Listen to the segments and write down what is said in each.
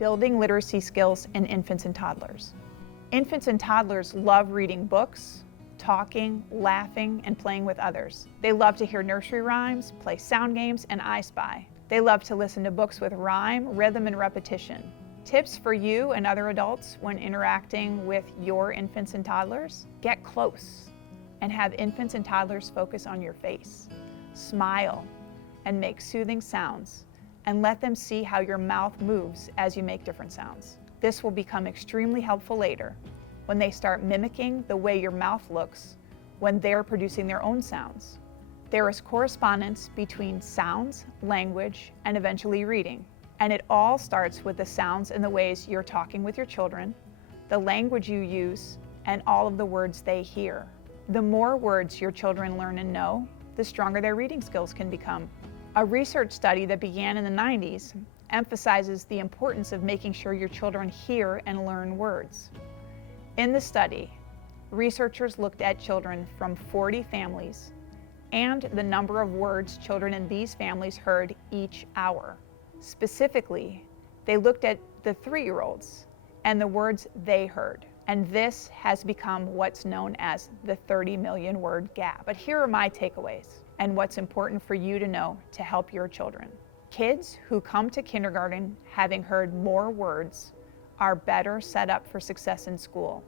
building literacy skills in infants and toddlers. Infants and toddlers love reading books, talking, laughing, and playing with others. They love to hear nursery rhymes, play sound games, and I Spy. They love to listen to books with rhyme, rhythm, and repetition. Tips for you and other adults when interacting with your infants and toddlers: get close and have infants and toddlers focus on your face. Smile and make soothing sounds, and let them see how your mouth moves as you make different sounds. This will become extremely helpful later when they start mimicking the way your mouth looks when they're producing their own sounds. There is correspondence between sounds, language, and eventually reading. And it all starts with the sounds and the ways you're talking with your children, the language you use, and all of the words they hear. The more words your children learn and know, the stronger their reading skills can become. A research study that began in the 90s emphasizes the importance of making sure your children hear and learn words. In the study, researchers looked at children from 40 families and the number of words children in these families heard each hour. Specifically, they looked at the 3-year-olds and the words they heard. And this has become what's known as the 30 million word gap. But here are my takeaways and what's important for you to know to help your children. Kids who come to kindergarten having heard more words are better set up for success in school,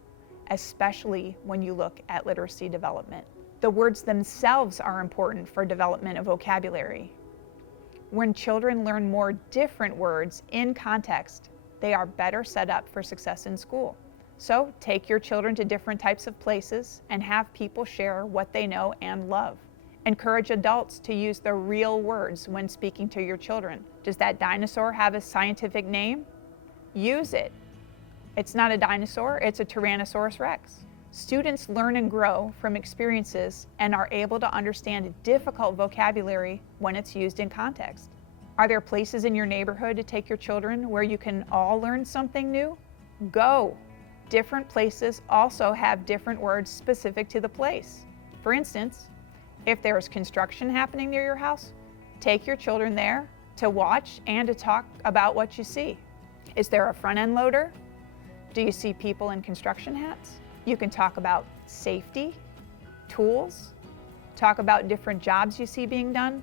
especially when you look at literacy development. The words themselves are important for development of vocabulary. When children learn more different words in context, they are better set up for success in school. So take your children to different types of places and have people share what they know and love. Encourage adults to use the real words when speaking to your children. Does that dinosaur have a scientific name? Use it. It's not a dinosaur, it's a Tyrannosaurus Rex. Students learn and grow from experiences and are able to understand difficult vocabulary when it's used in context. Are there places in your neighborhood to take your children where you can all learn something new? Go! Different places also have different words specific to the place. For instance, if there is construction happening near your house, take your children there to watch and to talk about what you see. Is there a front end loader? Do you see people in construction hats? You can talk about safety, tools, talk about different jobs you see being done.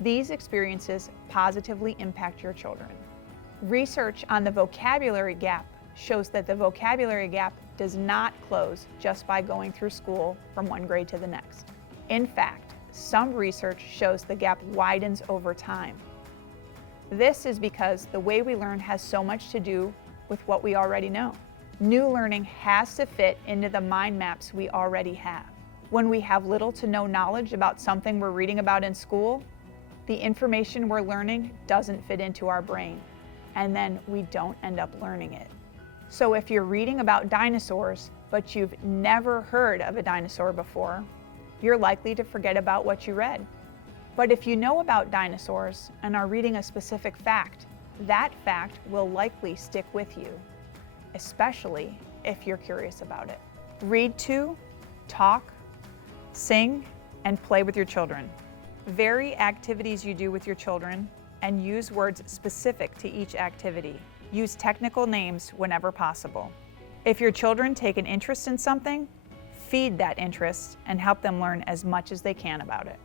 These experiences positively impact your children. Research on the vocabulary gap shows that the vocabulary gap does not close just by going through school from one grade to the next. In fact, some research shows the gap widens over time. This is because the way we learn has so much to do with what we already know. New learning has to fit into the mind maps we already have. When we have little to no knowledge about something we're reading about in school, the information we're learning doesn't fit into our brain, and then we don't end up learning it. So if you're reading about dinosaurs, but you've never heard of a dinosaur before, you're likely to forget about what you read. But if you know about dinosaurs and are reading a specific fact, that fact will likely stick with you, especially if you're curious about it. Read to, talk, sing, and play with your children. Vary activities you do with your children and use words specific to each activity. Use technical names whenever possible. If your children take an interest in something, feed that interest and help them learn as much as they can about it.